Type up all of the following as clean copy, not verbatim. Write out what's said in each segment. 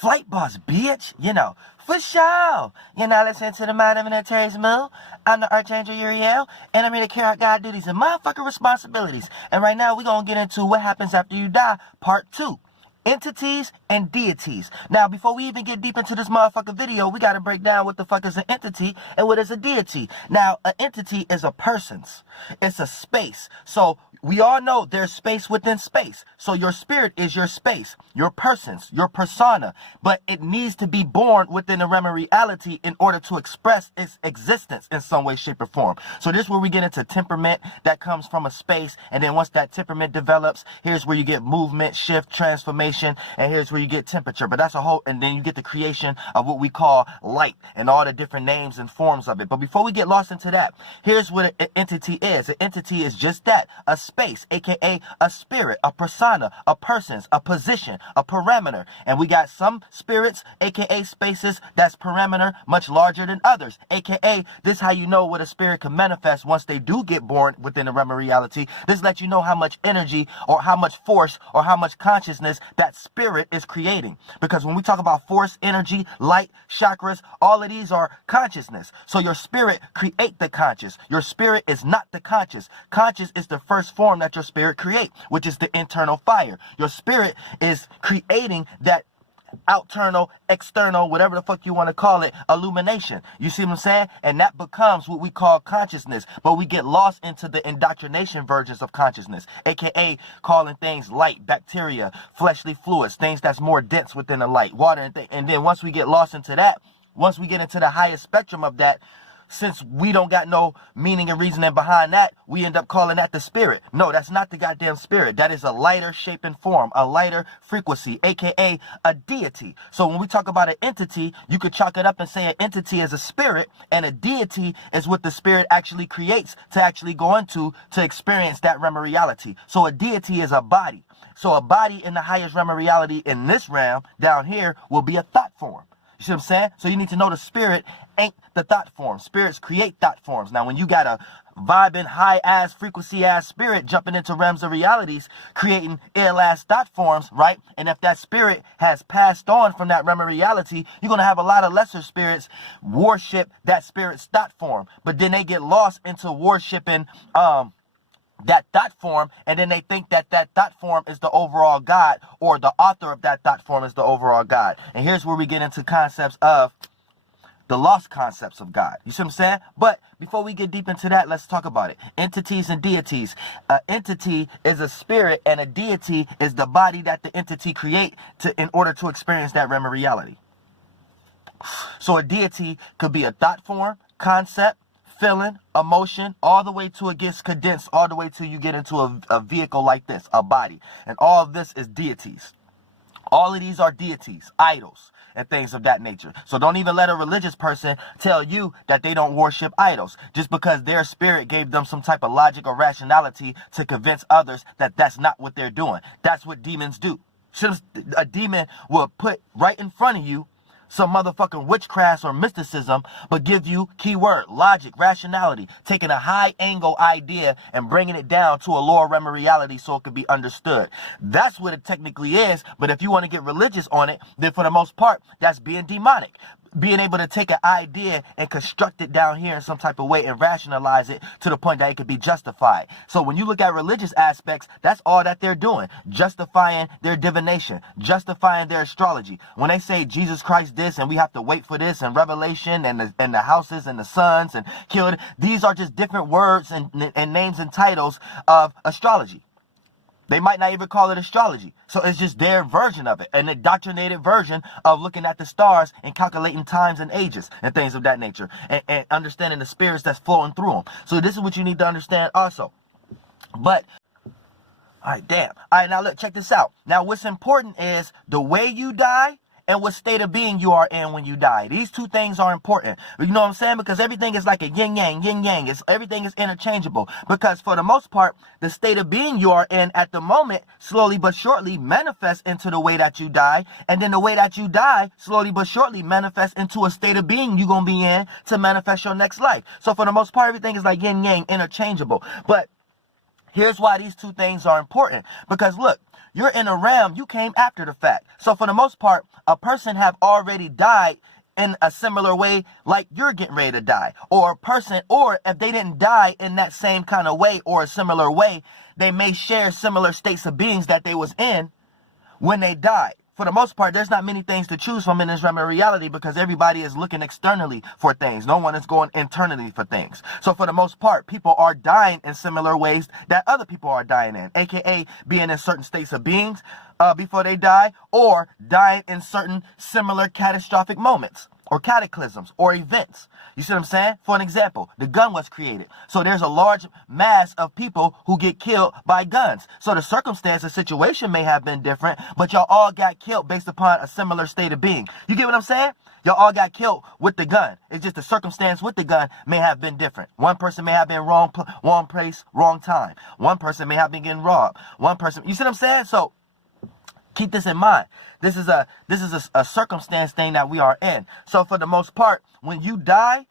Flight boss, bitch. You know, for sure. You're now listening to the Mind of an Terry's Mill. I'm the Archangel Uriel, and I'm here to carry out God duties and motherfucking responsibilities. And right now, we're going to get into what happens after you die, part 2. Entities and deities. Now, before we even get deep into this motherfucking video, we got to break down what the fuck is an entity and what is a deity. Now, an entity is a person's. It's a space. So, we all know there's space within space. So, your spirit is your space, your persons, your persona. But it needs to be born within the realm of reality in order to express its existence in some way, shape, or form. So, this is where we get into temperament that comes from a space. And then once that temperament develops, here's where you get movement, shift, transformation. And here's where you get temperature. But that's a whole, and then you get the creation of what we call light and all the different names and forms of it. But before we get lost into that, here's what an entity is. An entity is just that, a space, aka a spirit, a persona, a person's, a position, a parameter. And we got some spirits, aka spaces, that's parameter much larger than others, aka this is how you know what a spirit can manifest once they do get born within the realm of reality. This lets you know how much energy or how much force or how much consciousness that spirit is creating. Because when we talk about force, energy, light, chakras, all of these are consciousness. So your spirit create the conscious. Your spirit is not the conscious. Conscious is the first form that your spirit create, which is the internal fire. Your spirit is creating that outternal, external, whatever the fuck you want to call it, illumination. You see what I'm saying? And that becomes what we call consciousness. But we get lost into the indoctrination versions of consciousness, aka calling things light, bacteria, fleshly fluids, things that's more dense within the light, water, and then once we get lost into that, once we get into the highest spectrum of that, since we don't got no meaning and reasoning behind that, we end up calling that the spirit. No, that's not the goddamn spirit. That is a lighter shape and form, a lighter frequency, aka a deity. So when we talk about an entity, you could chalk it up and say an entity is a spirit, and a deity is what the spirit actually creates to actually go into to experience that realm of reality. So a deity is a body. So a body in the highest realm of reality in this realm down here will be a thought form. You see what I'm saying? So you need to know the spirit ain't the thought form. Spirits create thought forms. Now, when you got a vibing, high-ass, frequency-ass spirit jumping into realms of realities, creating ill-ass thought forms, right? And if that spirit has passed on from that realm of reality, you're going to have a lot of lesser spirits worship that spirit's thought form. But then they get lost into worshiping that thought form, and then they think that that thought form is the overall God, or the author of that thought form is the overall God. And here's where we get into concepts of the lost concepts of God. You see what I'm saying? But before we get deep into that, let's talk about it. Entities and deities. An entity is a spirit, and a deity is the body that the entity create in order to experience that realm of reality. So a deity could be a thought form, concept, feeling, emotion, all the way to it gets condensed, all the way till you get into a vehicle like this, a body. And all of this is deities. All of these are deities, idols, and things of that nature. So don't even let a religious person tell you that they don't worship idols just because their spirit gave them some type of logic or rationality to convince others that that's not what they're doing. That's what demons do. A demon will put right in front of you some motherfucking witchcraft or mysticism, but give you, keyword, logic, rationality, taking a high angle idea and bringing it down to a lower realm of reality so it can be understood. That's what it technically is. But if you want to get religious on it, then for the most part, that's being demonic. Being able to take an idea and construct it down here in some type of way and rationalize it to the point that it could be justified. So when you look at religious aspects, that's all that they're doing. Justifying their divination, justifying their astrology. When they say Jesus Christ this and we have to wait for this and Revelation and the houses and the suns and killed, these are just different words and names and titles of astrology. They might not even call it astrology. So it's just their version of it, an indoctrinated version of looking at the stars and calculating times and ages and things of that nature, and understanding the spirits that's flowing through them. So this is what you need to understand also. But, all right, damn. All right, now look, check this out. Now what's important is the way you die and what state of being you are in when you die. These two things are important. You know what I'm saying? Because everything is like a yin-yang, yin-yang. Everything is interchangeable. Because for the most part, the state of being you are in at the moment, slowly but shortly, manifests into the way that you die. And then the way that you die, slowly but shortly, manifests into a state of being you're going to be in to manifest your next life. So for the most part, everything is like yin-yang, interchangeable. But Here's why these two things are important. Because look, you're in a realm, you came after the fact. So for the most part, a person have already died in a similar way like you're getting ready to die. Or a person, or if they didn't die in that same kind of way or a similar way, they may share similar states of beings that they was in when they died. For the most part, there's not many things to choose from in this realm of reality because everybody is looking externally for things. No one is going internally for things. So for the most part, people are dying in similar ways that other people are dying in, aka being in certain states of beings before they die, or dying in certain similar catastrophic moments or cataclysms or events. You see what I'm saying? For an example, the gun was created. So there's a large mass of people who get killed by guns. So the circumstance, the situation may have been different, but y'all all got killed based upon a similar state of being. You get what I'm saying? Y'all all got killed with the gun. It's just the circumstance with the gun may have been different. One person may have been wrong place, wrong time. One person may have been getting robbed. One person, you see what I'm saying? So keep this in mind. This is a circumstance thing that we are in. So for the most part, when you die,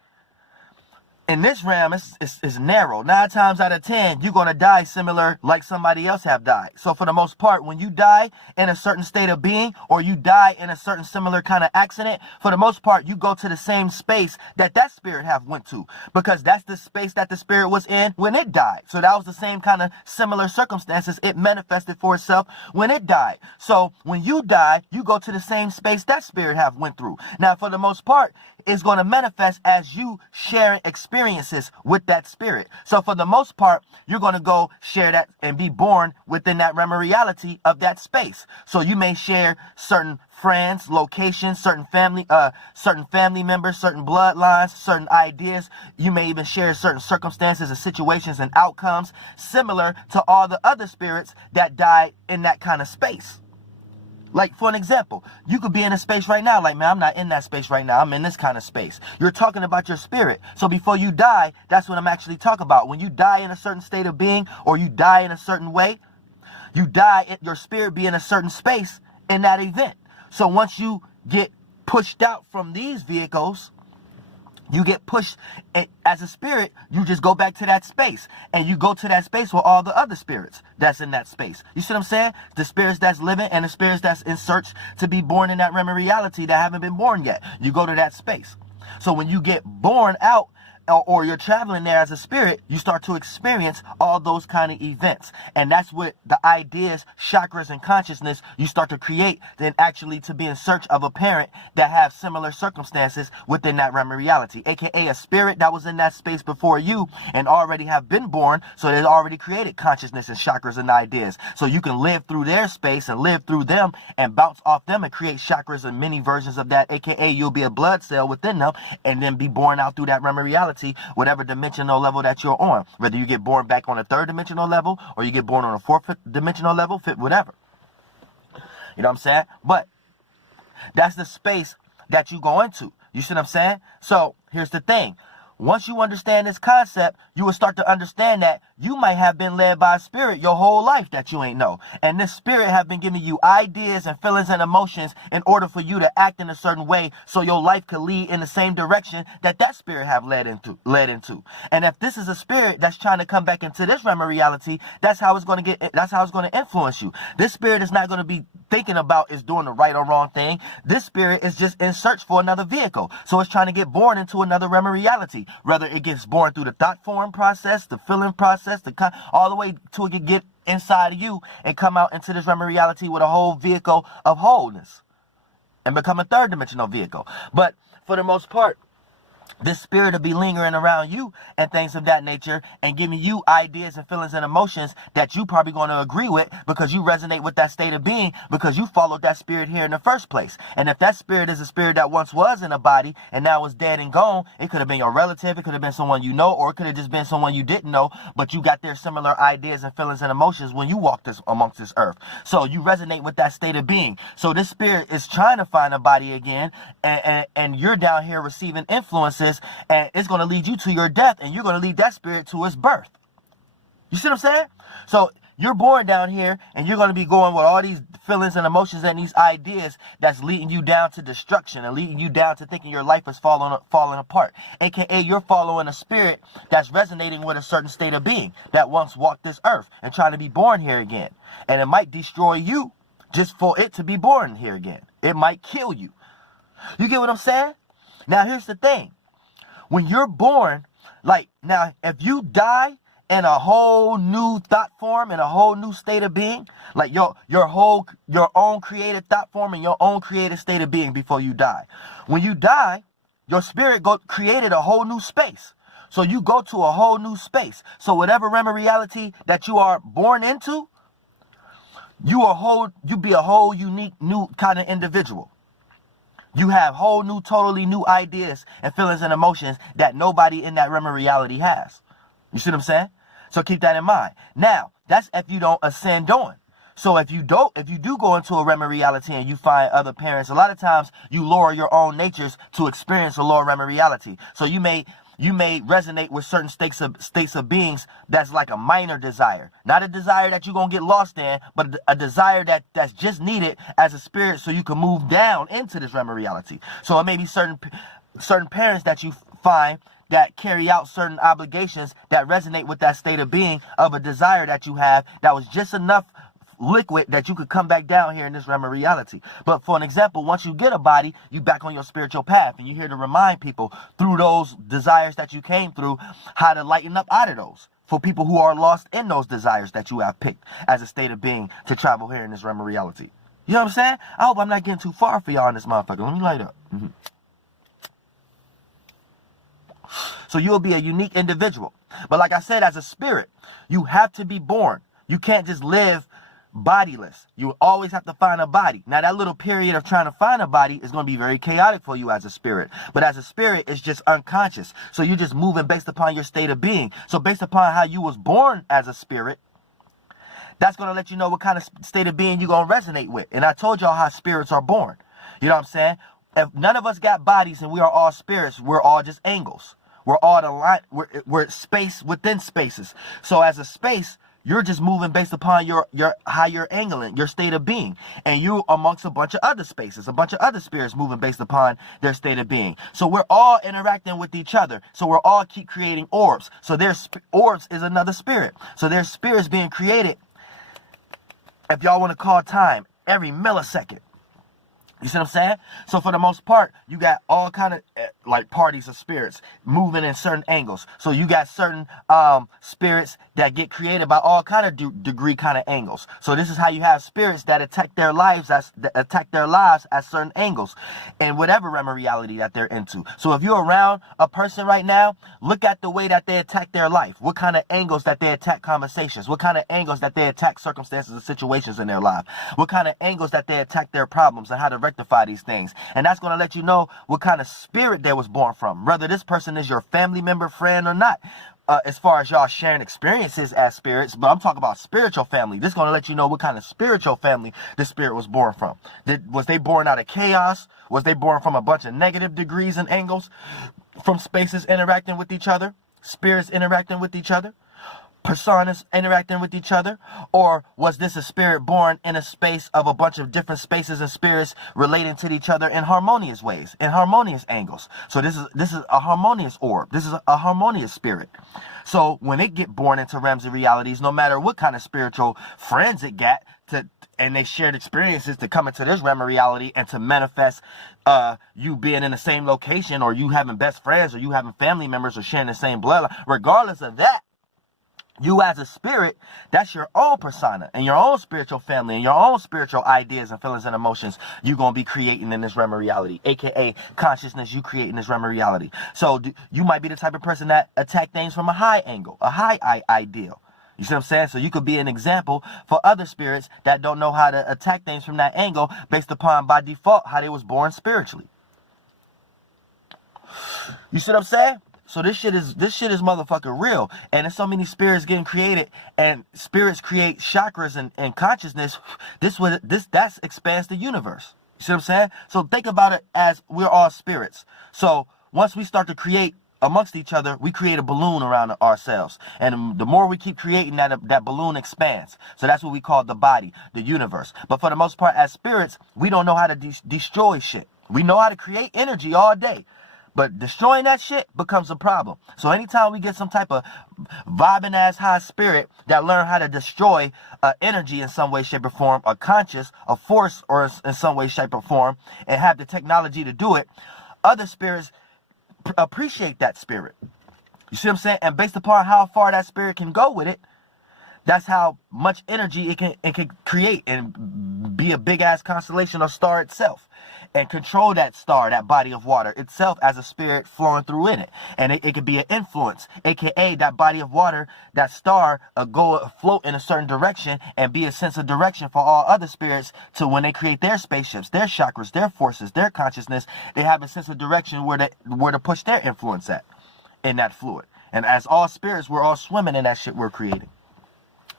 in this realm, it's narrow. 9 times out of 10, you're going to die similar like somebody else have died. So for the most part, when you die in a certain state of being or you die in a certain similar kind of accident, for the most part, you go to the same space that that spirit have went to, because that's the space that the spirit was in when it died. So that was the same kind of similar circumstances it manifested for itself when it died. So when you die, you go to the same space that spirit have went through. Now, for the most part, it's going to manifest as you sharing experiences with that spirit. So for the most part, you're going to go share that and be born within that realm of reality of that space. So you may share certain friends, locations, certain family members, certain bloodlines, certain ideas. You may even share certain circumstances and situations and outcomes similar to all the other spirits that died in that kind of space. Like, for an example, you could be in a space right now, like, man, I'm not in that space right now. I'm in this kind of space. You're talking about your spirit. So before you die, that's what I'm actually talking about. When you die in a certain state of being or you die in a certain way, you die, your spirit be in a certain space in that event. So once you get pushed out from these vehicles, you get pushed as a spirit, you just go back to that space. And you go to that space with all the other spirits that's in that space. You see what I'm saying? The spirits that's living and the spirits that's in search to be born in that realm of reality that haven't been born yet. You go to that space. So when you get born out, or you're traveling there as a spirit, you start to experience all those kind of events. And that's what the ideas, chakras, and consciousness you start to create, then actually to be in search of a parent that have similar circumstances within that realm of reality, aka a spirit that was in that space before you and already have been born, so they already created consciousness and chakras and ideas. So you can live through their space and live through them and bounce off them and create chakras and many versions of that, aka you'll be a blood cell within them and then be born out through that realm of reality, whatever dimensional level that you're on, whether you get born back on a 3rd dimensional level or you get born on a 4th dimensional level, whatever. You know what I'm saying? But that's the space that you go into. You see what I'm saying? So here's the thing. Once you understand this concept, you will start to understand that you might have been led by a spirit your whole life that you ain't know. And this spirit have been giving you ideas and feelings and emotions in order for you to act in a certain way so your life could lead in the same direction that that spirit have led into. And if this is a spirit that's trying to come back into this realm of reality, that's how it's going to influence you. This spirit is not going to be thinking about is doing the right or wrong thing. This spirit is just in search for another vehicle. So it's trying to get born into another realm of reality. Whether it gets born through the thought form process, the feeling process, all the way to it can get inside of you and come out into this realm of reality with a whole vehicle of wholeness and become a 3rd dimensional vehicle. But for the most part, this spirit will be lingering around you and things of that nature and giving you ideas and feelings and emotions that you probably going to agree with because you resonate with that state of being because you followed that spirit here in the first place. And if that spirit is a spirit that once was in a body and now is dead and gone, it could have been your relative, it could have been someone you know, or it could have just been someone you didn't know, but you got their similar ideas and feelings and emotions when you walked amongst this earth. So you resonate with that state of being. So this spirit is trying to find a body again, and you're down here receiving influences, and it's going to lead you to your death, and you're going to lead that spirit to its birth. You see what I'm saying? So you're born down here, and you're going to be going with all these feelings and emotions and these ideas that's leading you down to destruction and leading you down to thinking your life is falling apart. AKA, you're following a spirit that's resonating with a certain state of being that once walked this earth and trying to be born here again. And it might destroy you just for it to be born here again. It might kill you. You get what I'm saying? Now, here's the thing. When you're born, like, now, if you die in a whole new thought form, in a whole new state of being, like your own created thought form and your own created state of being before you die. When you die, your spirit created a whole new space. So you go to a whole new space. So whatever realm of reality that you are born into, you be a whole unique new kind of individual. You have whole new, totally new ideas and feelings and emotions that nobody in that realm of reality has. You see what I'm saying? So keep that in mind. Now, that's if you don't ascend on. So if you do go into a realm of reality and you find other parents, a lot of times you lower your own natures to experience a lower realm of reality. So you may resonate with certain states of beings that's like a minor desire. Not a desire that you're going to get lost in, but a desire that's just needed as a spirit so you can move down into this realm of reality. So it may be certain parents that you find that carry out certain obligations that resonate with that state of being of a desire that you have that was just enough liquid that you could come back down here in this realm of reality. But for an example, once you get a body, you back on your spiritual path, and you're here to remind people through those desires that you came through how to lighten up out of those for people who are lost in those desires that you have picked as a state of being to travel here in this realm of reality. You know what I'm saying? I hope I'm not getting too far for y'all in this motherfucker. Let me light up. So you'll be a unique individual. But like I said, as a spirit, you have to be born. You can't just live bodiless. You always have to find a body. Now, that little period of trying to find a body is going to be very chaotic for you as a spirit. But as a spirit, it's just unconscious. So you're just moving based upon your state of being. So based upon how you was born as a spirit, that's going to let you know what kind of state of being you're going to resonate with. And I told y'all how spirits are born. You know what I'm saying? If none of us got bodies and we are all spirits, we're all just angles. We're all the line. We're space within spaces. So as a space, you're just moving based upon how you're angling, your state of being. And you amongst a bunch of other spaces, a bunch of other spirits moving based upon their state of being. So we're all interacting with each other. So we're all keep creating orbs. So there's orbs is another spirit. So there's spirits being created, if y'all want to call time, every millisecond. You see what I'm saying? So for the most part, you got all kind of like parties of spirits moving in certain angles. So you got certain spirits that get created by all kind of degree kind of angles. So this is how you have spirits that attack their lives at certain angles in whatever realm of reality that they're into. So if you're around a person right now, look at the way that they attack their life. What kind of angles that they attack conversations? What kind of angles that they attack circumstances and situations in their life? What kind of angles that they attack their problems and how to rectify these things? And that's going to let you know what kind of spirit they was born from, whether this person is your family member, friend, or not. As far as y'all sharing experiences as spirits, but I'm talking about spiritual family. This is going to let you know what kind of spiritual family this spirit was born from. Was they born out of chaos? Was they born from a bunch of negative degrees and angles? From spaces interacting with each other? Spirits interacting with each other? Personas interacting with each other? Or was this a spirit born in a space of a bunch of different spaces and spirits relating to each other in harmonious ways, in harmonious angles? So this is a harmonious orb. This is a harmonious spirit. So when it get born into realms of realities, no matter what kind of spiritual friends it got and they shared experiences to come into this realm of reality and to manifest you being in the same location, or you having best friends, or you having family members, or sharing the same bloodline, regardless of that, you as a spirit, that's your own persona and your own spiritual family and your own spiritual ideas and feelings and emotions you're going to be creating in this realm of reality, aka consciousness you create in this realm of reality. So you might be the type of person that attack things from a high angle, a high ideal. You see what I'm saying? So you could be an example for other spirits that don't know how to attack things from that angle based upon, by default, how they was born spiritually. You see what I'm saying? So this shit is motherfucking real. And there's so many spirits getting created, and spirits create chakras and consciousness. That expands the universe. You see what I'm saying? So think about it as we're all spirits. So once we start to create amongst each other, we create a balloon around ourselves. And the more we keep creating that balloon expands. So that's what we call the body, the universe. But for the most part, as spirits, we don't know how to destroy shit. We know how to create energy all day. But destroying that shit becomes a problem. So anytime we get some type of vibing ass high spirit that learn how to destroy energy in some way, shape, or form, or conscious, a force, or in some way, shape, or form, and have the technology to do it, other spirits appreciate that spirit. You see what I'm saying? And based upon how far that spirit can go with it, that's how much energy it can create and be a big ass constellation or star itself, and control that star, that body of water itself, as a spirit flowing through in it. And it could be an influence, aka that body of water, that star, go float in a certain direction and be a sense of direction for all other spirits to, when they create their spaceships, their chakras, their forces, their consciousness, they have a sense of direction where to push their influence at in that fluid. And as all spirits, we're all swimming in that shit we're creating.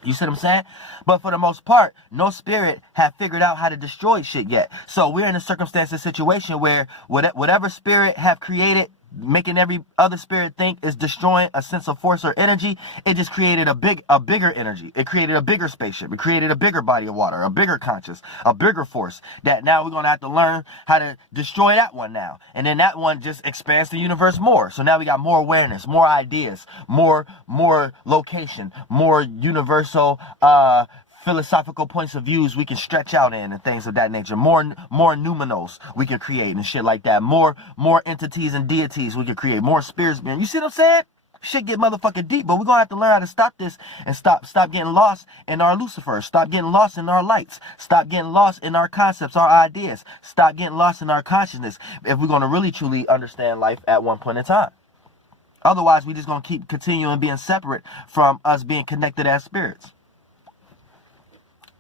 You see what I'm saying? But for the most part, no spirit have figured out how to destroy shit yet. So we're in a circumstances situation where whatever spirit have created, making every other spirit think is destroying a sense of force or energy, it just created a bigger energy. It created a bigger spaceship. It created a bigger body of water, a bigger conscious, a bigger force that now we're going to have to learn how to destroy that one now. And then that one just expands the universe more. So now we got more awareness, more ideas, more location, more universal, philosophical points of views we can stretch out in and things of that nature. More numinals we can create and shit like that. More entities and deities we can create. More spirits, man. You see what I'm saying? Shit get motherfucking deep, but we're gonna have to learn how to stop this and stop getting lost in our Lucifer. Stop getting lost in our lights. Stop getting lost in our concepts, our ideas. Stop getting lost in our consciousness if we're gonna really truly understand life at one point in time. Otherwise, we just gonna keep continuing being separate from us being connected as spirits.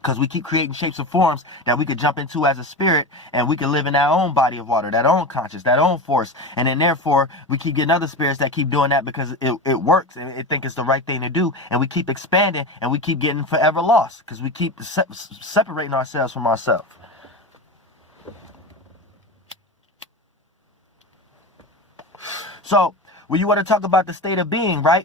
Because we keep creating shapes and forms that we could jump into as a spirit, and we can live in our own body of water, that own conscious, that own force. And then therefore, we keep getting other spirits that keep doing that because it works and it think it's the right thing to do. And we keep expanding and we keep getting forever lost because we keep separating ourselves from ourselves. So, when you want to talk about the state of being, right?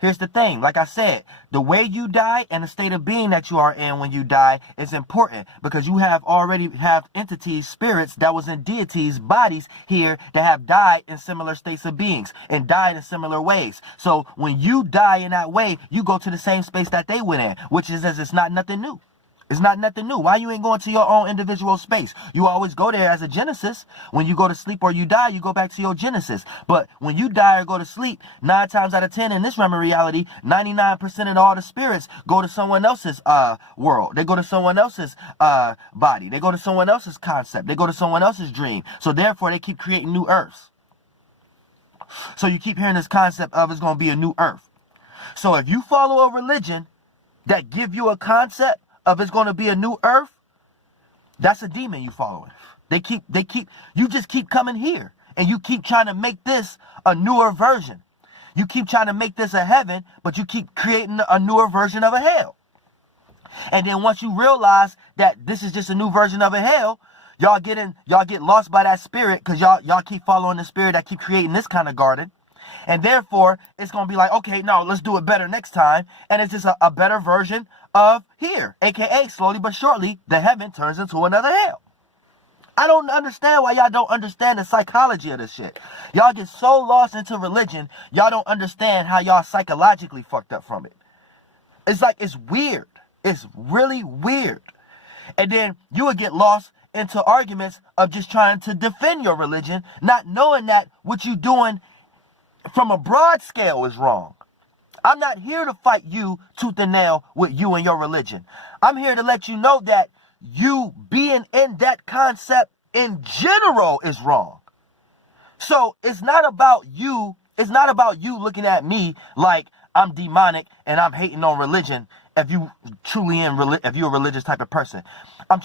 Here's the thing, like I said, the way you die and the state of being that you are in when you die is important because you already have entities, spirits that was in deities, bodies here that have died in similar states of beings and died in similar ways. So when you die in that way, you go to the same space that they went in, which is as it's not nothing new. It's not nothing new. Why you ain't going to your own individual space? You always go there as a genesis. When you go to sleep or you die, you go back to your genesis. But when you die or go to sleep, 9 times out of 10 in this realm of reality, 99% of all the spirits go to someone else's world. They go to someone else's body. They go to someone else's concept. They go to someone else's dream. So therefore, they keep creating new earths. So you keep hearing this concept of it's going to be a new earth. So if you follow a religion that give you a concept of it's going to be a new earth, that's a demon you following. You just keep coming here and you keep trying to make this a newer version. You keep trying to make this a heaven, but you keep creating a newer version of a hell. And then once you realize that this is just a new version of a hell, y'all get lost by that spirit because y'all keep following the spirit that keep creating this kind of garden. And therefore, it's going to be like, okay, no, let's do it better next time. And it's just a better version of here, aka slowly but surely, the heaven turns into another hell. I don't understand why y'all don't understand the psychology of this shit. Y'all get so lost into religion, y'all don't understand how y'all psychologically fucked up from it. It's like, it's weird. It's really weird. And then you would get lost into arguments of just trying to defend your religion, not knowing that what you're doing from a broad scale is wrong. I'm not here to fight you tooth and nail with you and your religion. I'm here to let you know that you being in that concept in general is wrong. So it's not about you. It's not about you looking at me like I'm demonic and I'm hating on religion. If you truly if you're a religious type of person, I'm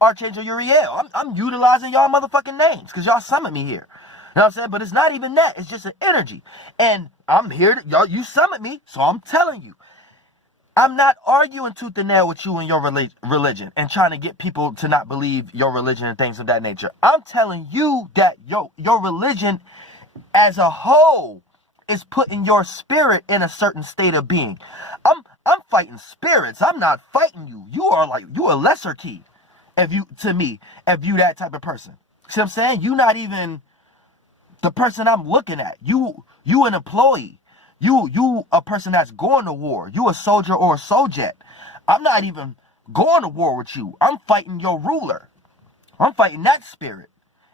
Archangel Uriel. I'm utilizing y'all motherfucking names because y'all summoned me here. You know what I'm saying? But it's not even that. It's just an energy. And I'm here to, y'all, you summoned me, so I'm telling you. I'm not arguing tooth and nail with you and your religion and trying to get people to not believe your religion and things of that nature. I'm telling you that your religion as a whole is putting your spirit in a certain state of being. I'm fighting spirits. I'm not fighting you. You a lesser key. If you that type of person. See what I'm saying? You not even the person I'm looking at. You an employee. You a person that's going to war. You a soldier or a sojet. I'm not even going to war with you. I'm fighting your ruler. I'm fighting that spirit.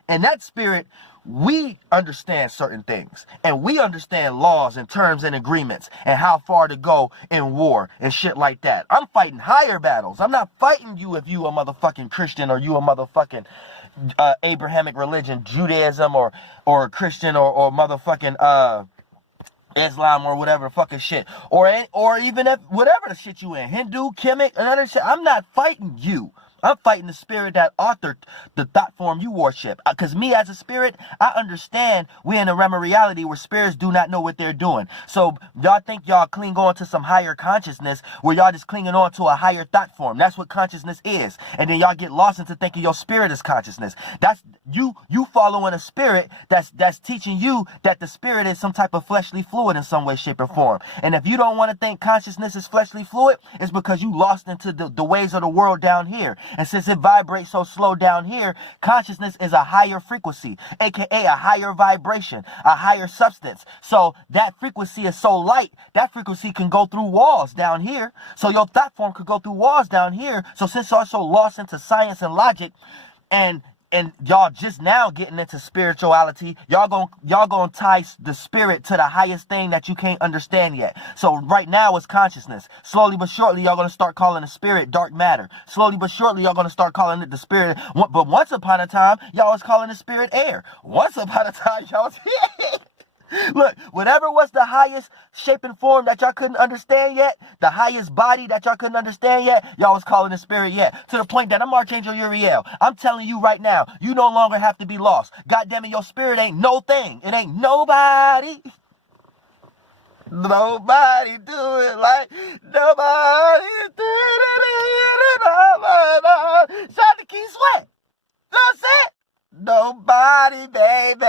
And that spirit, we understand certain things. And we understand laws and terms and agreements and how far to go in war and shit like that. I'm fighting higher battles. I'm not fighting you if you a motherfucking Christian or you a motherfucking Abrahamic religion, Judaism or Christian or motherfucking Islam or whatever fucking shit. Or even if whatever the shit you in, Hindu, Kemet, and other shit. I'm not fighting you. I'm fighting the spirit that authored the thought form you worship. Because me as a spirit, I understand we in a realm of reality where spirits do not know what they're doing. So y'all think y'all cling on to some higher consciousness where y'all just clinging on to a higher thought form. That's what consciousness is. And then y'all get lost into thinking your spirit is consciousness. That's you following a spirit that's teaching you that the spirit is some type of fleshly fluid in some way, shape, or form. And if you don't want to think consciousness is fleshly fluid, it's because you lost into the ways of the world down here. And since it vibrates so slow down here, consciousness is a higher frequency, aka a higher vibration, a higher substance. So that frequency is so light, that frequency can go through walls down here. So your thought form could go through walls down here. So since y'all so lost into science and logic, and y'all just now getting into spirituality, y'all gonna tie the spirit to the highest thing that you can't understand yet. So right now it's consciousness. Slowly but surely y'all gonna start calling the spirit dark matter. Slowly but surely y'all gonna start calling it the spirit. But once upon a time y'all was calling the spirit air. Once upon a time y'all was look, whatever was the highest shape and form that y'all couldn't understand yet, the highest body that y'all couldn't understand yet, y'all was calling the spirit yet. To the point that I'm Archangel Uriel. I'm telling you right now, you no longer have to be lost. God damn it, your spirit ain't no thing. It ain't nobody. Nobody do it like nobody did it. Shout to Key Sweat. That's it. Nobody, baby.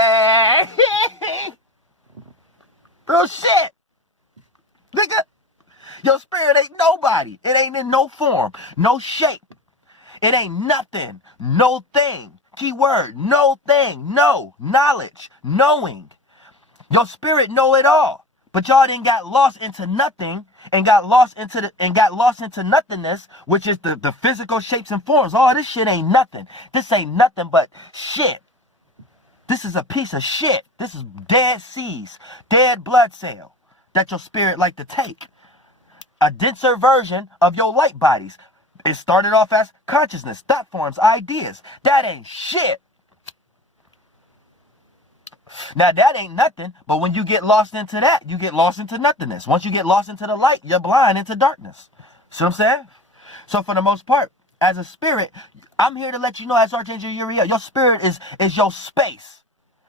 Real shit. Nigga, your spirit ain't nobody. It ain't in no form, no shape. It ain't nothing, no thing. Keyword, no thing, no knowledge, knowing. Your spirit know it all. But y'all didn't got lost into nothing and got lost into nothingness, which is the physical shapes and forms. Oh, this shit ain't nothing. This ain't nothing but shit. This is a piece of shit. This is dead seas, dead blood cell that your spirit like to take. A denser version of your light bodies. It started off as consciousness, thought forms, ideas. That ain't shit. Now that ain't nothing, but when you get lost into that, you get lost into nothingness. Once you get lost into the light, you're blind into darkness. See what I'm saying? So for the most part, as a spirit, I'm here to let you know as Archangel Uriel, your spirit is your space.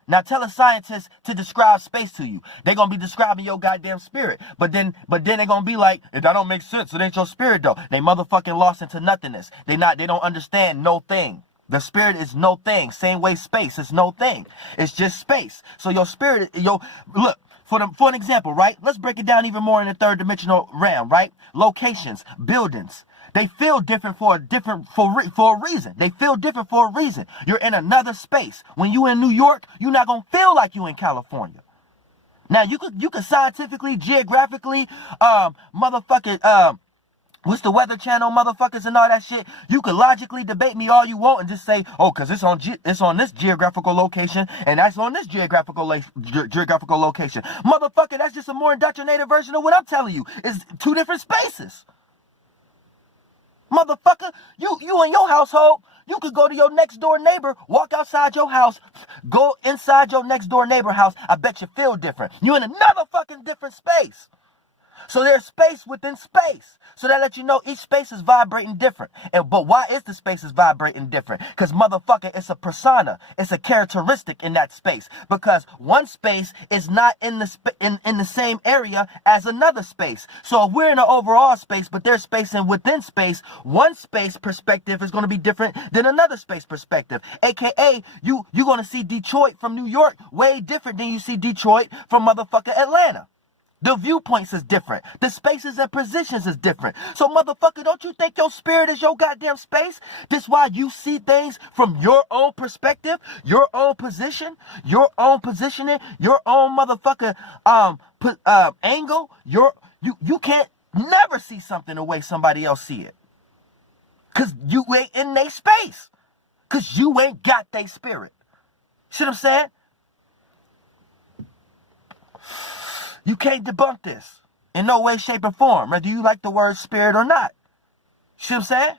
Now tell a scientist to describe space to you. They're going to be describing your goddamn spirit. But then they're going to be like, that don't make sense. It ain't your spirit though. They motherfucking lost into nothingness. They don't understand no thing. The spirit is no thing. Same way space is no thing. It's just space. So your spirit, look, for an example, right? Let's break it down even more in the third dimensional realm, right? Locations, buildings. They feel different for a reason. They feel different for a reason. You're in another space. When you in New York, you're not gonna feel like you in California. Now you could scientifically, geographically, what's the Weather Channel, motherfuckers, and all that shit. You could logically debate me all you want and just say, oh, because it's on this geographical location and that's on this geographical location. Motherfucker, that's just a more indoctrinated version of what I'm telling you. It's two different spaces. Motherfucker, you in your household, you could go to your next door neighbor, walk outside your house, go inside your next door neighbor house. I bet you feel different. You in another fucking different space. So there's space within space. So that lets you know each space is vibrating different. But why is the space is vibrating different? Because motherfucker, it's a persona. It's a characteristic in that space. Because one space is not in the same area as another space. So if we're in an overall space, but there's space and within space, one space perspective is going to be different than another space perspective. AKA, you're going to see Detroit from New York way different than you see Detroit from motherfucker Atlanta. The viewpoints is different. The spaces and positions is different. So motherfucker, don't you think your spirit is your goddamn space? That's why you see things from your own perspective, your own position, your own positioning, your own motherfucker angle. You can't never see something the way somebody else see it. Cause you ain't in their space. Cause you ain't got their spirit. See what I'm saying? You can't debunk this in no way, shape, or form, whether you like the word spirit or not. See what I'm saying?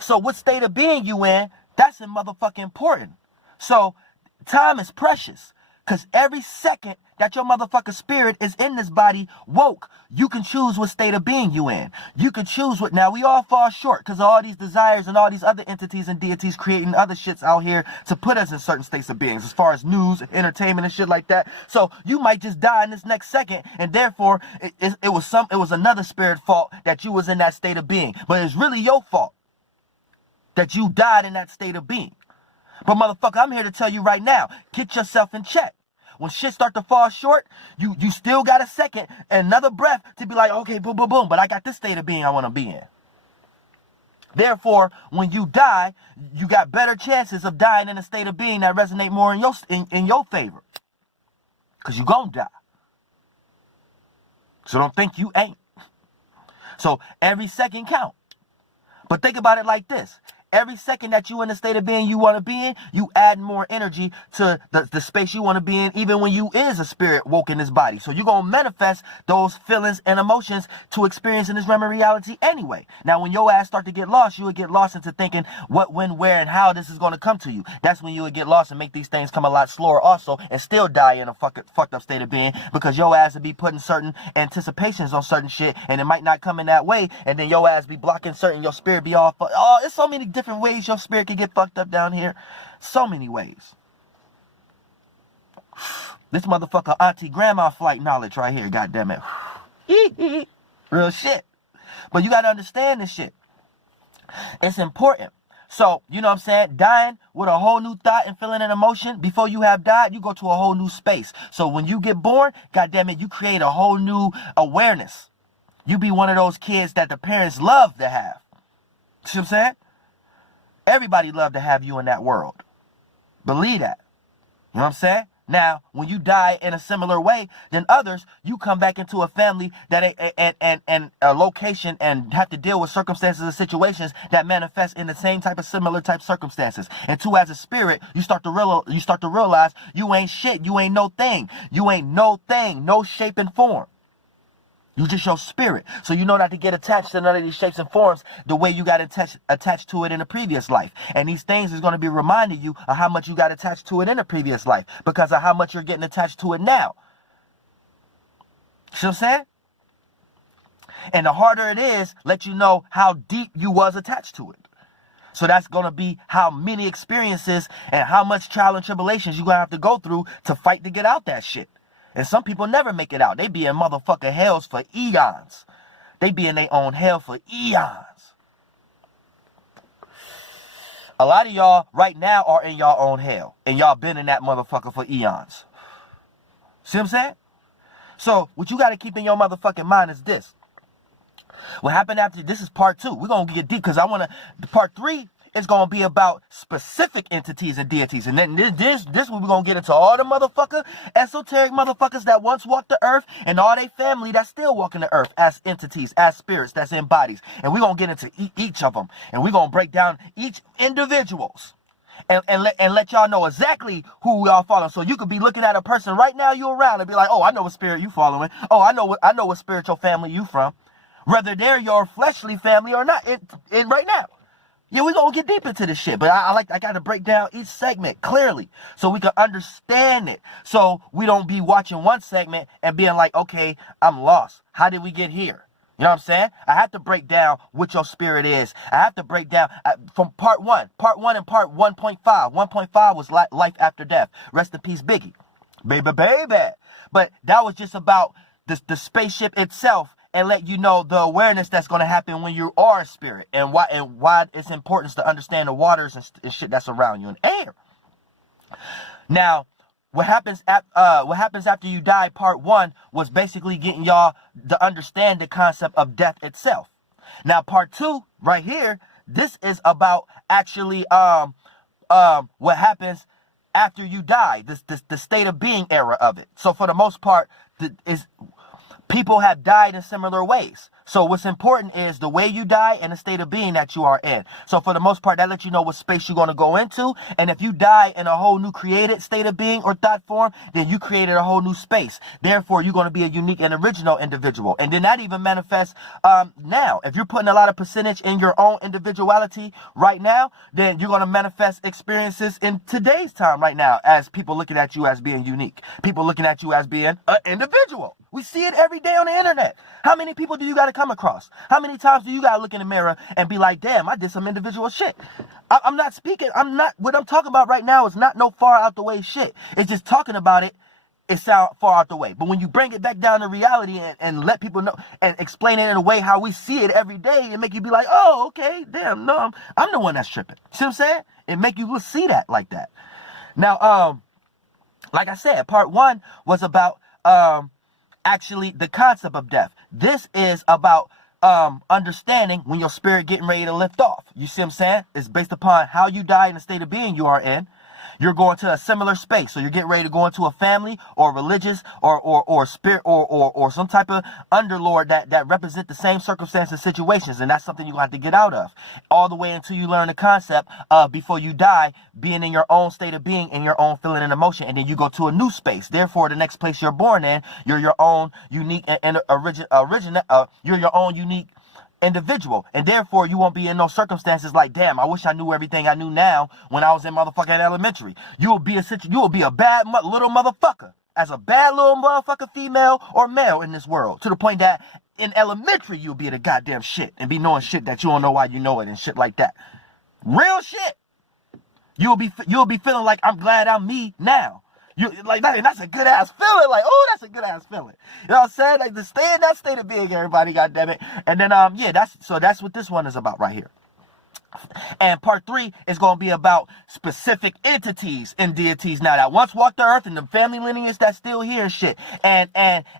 So what state of being you in, that's motherfucking important. So time is precious. Because every second that your motherfucking spirit is in this body woke, you can choose what state of being you in. You can choose what. Now, we all fall short because of all these desires and all these other entities and deities creating other shits out here to put us in certain states of beings as far as news, entertainment, and shit like that. So you might just die in this next second, and therefore it was another spirit fault that you was in that state of being. But it's really your fault that you died in that state of being. But motherfucker, I'm here to tell you right now, get yourself in check. When shit start to fall short, you still got a second and another breath to be like, okay, boom, boom, boom, but I got this state of being I want to be in. Therefore, when you die, you got better chances of dying in a state of being that resonate more in your favor. Because you gonna die. So don't think you ain't. So every second count. But think about it like this. Every second that you in the state of being you want to be in, you add more energy to the space you want to be in, even when you is a spirit woke in this body. So you're going to manifest those feelings and emotions to experience in this realm of reality anyway. Now, when your ass start to get lost, you would get lost into thinking what, when, where, and how this is going to come to you. That's when you would get lost and make these things come a lot slower also and still die in a fucked up state of being because your ass would be putting certain anticipations on certain shit and it might not come in that way and then your ass be blocking certain, your spirit be all, it's so many different ways your spirit can get fucked up down here. So many ways. This motherfucker auntie grandma flight knowledge right here, goddammit. Real shit. But you gotta understand this shit. It's important. So, you know what I'm saying? Dying with a whole new thought and feeling and emotion. Before you have died, you go to a whole new space. So when you get born, goddammit, you create a whole new awareness. You be one of those kids that the parents love to have. See what I'm saying? Everybody love to have you in that world. Believe that. You know what I'm saying? Now, when you die in a similar way than others, you come back into a family that and a location and have to deal with circumstances and situations that manifest in the same type of similar type circumstances. And two, as a spirit, you start to realize you ain't shit. You ain't no thing. You ain't no thing, no shape and form. You just your spirit. So you know not to get attached to none of these shapes and forms the way you got attached to it in a previous life. And these things is going to be reminding you of how much you got attached to it in a previous life because of how much you're getting attached to it now. See what I'm saying? And the harder it is, let you know how deep you was attached to it. So that's going to be how many experiences and how much trial and tribulations you're going to have to go through to fight to get out that shit. And some people never make it out. They be in motherfucking hells for eons. They be in their own hell for eons. A lot of y'all right now are in y'all own hell. And y'all been in that motherfucker for eons. See what I'm saying? So what you got to keep in your motherfucking mind is this. What happened after this is part 2. We're going to get deep because I want to, part 3 is going to be about specific entities and deities. And then this we're going to get into all the motherfucker, esoteric motherfuckers that once walked the earth and all they family that's still walking the earth as entities, as spirits that's in bodies. And we're going to get into each of them. And we're going to break down each individuals. And let y'all know exactly who we all following. So you could be looking at a person right now you around and be like, oh, I know what spirit you following. Oh, I know what spiritual family you from. Whether they're your fleshly family or not, right now. Yeah, we're going to get deep into this shit, but I got to break down each segment clearly so we can understand it. So we don't be watching one segment and being like, okay, I'm lost. How did we get here? You know what I'm saying? I have to break down what your spirit is. I have to break down from part 1 and part 1.5. 1.5 was life after death. Rest in peace, Biggie. Baby. But that was just about the spaceship itself, and let you know the awareness that's going to happen when you are a spirit, and why it's important to understand the waters and shit that's around you and air. Now, what happens after you die, part 1 was basically getting y'all to understand the concept of death itself. Now, part 2 right here, this is about actually what happens after you die, the state of being era of it. So for the most part, people have died in similar ways. So what's important is the way you die and the state of being that you are in. So for the most part, that lets you know what space you're going to go into. And if you die in a whole new created state of being or thought form, then you created a whole new space. Therefore, you're going to be a unique and original individual. And then that even manifests now. If you're putting a lot of percentage in your own individuality right now, then you're going to manifest experiences in today's time right now as people looking at you as being unique. People looking at you as being an individual. We see it every day on the internet. How many people do you got to come across? How many times do you got to look in the mirror and be like, damn, I did some individual shit? What I'm talking about right now is not no far out the way shit. It's just talking about it. It sounds far out the way. But when you bring it back down to reality and let people know and explain it in a way how we see it every day, it make you be like, oh, okay, damn, no, I'm the one that's tripping. See what I'm saying? It make you see that like that. Now, like I said, part 1 was about actually the concept of death. This is about understanding when your spirit getting ready to lift off. You see what I'm saying? It's based upon how you die and the state of being you are in. You're going to a similar space. So you're getting ready to go into a family or religious or spirit or some type of underlord that represent the same circumstances and situations. And that's something you're going to have to get out of all the way until you learn the concept of before you die, being in your own state of being and your own feeling and emotion. And then you go to a new space. Therefore, the next place you're born in, you're your own unique and you're your own unique individual, and therefore you won't be in those circumstances like, damn, I wish I knew everything I knew now when I was in motherfucking elementary. You will be a bad little motherfucker, as a bad little motherfucker, female or male in this world, to the point that in elementary you'll be the goddamn shit and be knowing shit that you don't know why you know it and shit like that. Real shit. You'll be feeling like, I'm glad I'm me now. You like that, and that's a good ass feeling. Like, oh, that's a good ass feeling. You know what I'm saying? Like, to stay in that state of being, everybody, goddammit. And then yeah, that's what this one is about right here. And part 3 is going to be about specific entities and deities now that once walked the earth, and the family lineage that's still here and shit. And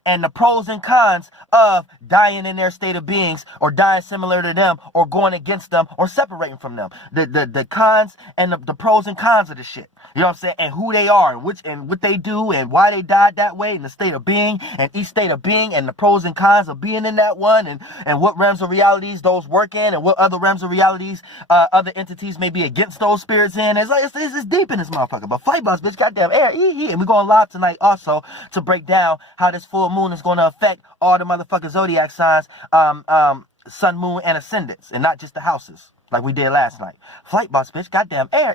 the pros and cons of dying in their state of beings, or dying similar to them, or going against them, or separating from them. The cons and the pros and cons of the shit. You know what I'm saying? And who they are, and what they do, and why they died that way, and the state of being, and each state of being, and the pros and cons of being in that one, and what realms of realities those work in, and what other realms of realities other entities may be against those spirits in. It's deep in this motherfucker. But Fight Boss, bitch, goddamn air. And we're going live tonight also to break down how this full moon is going to affect all the motherfucking zodiac signs, sun, moon, and ascendants, and not just the houses like we did last night. Flight Boss, bitch, goddamn air.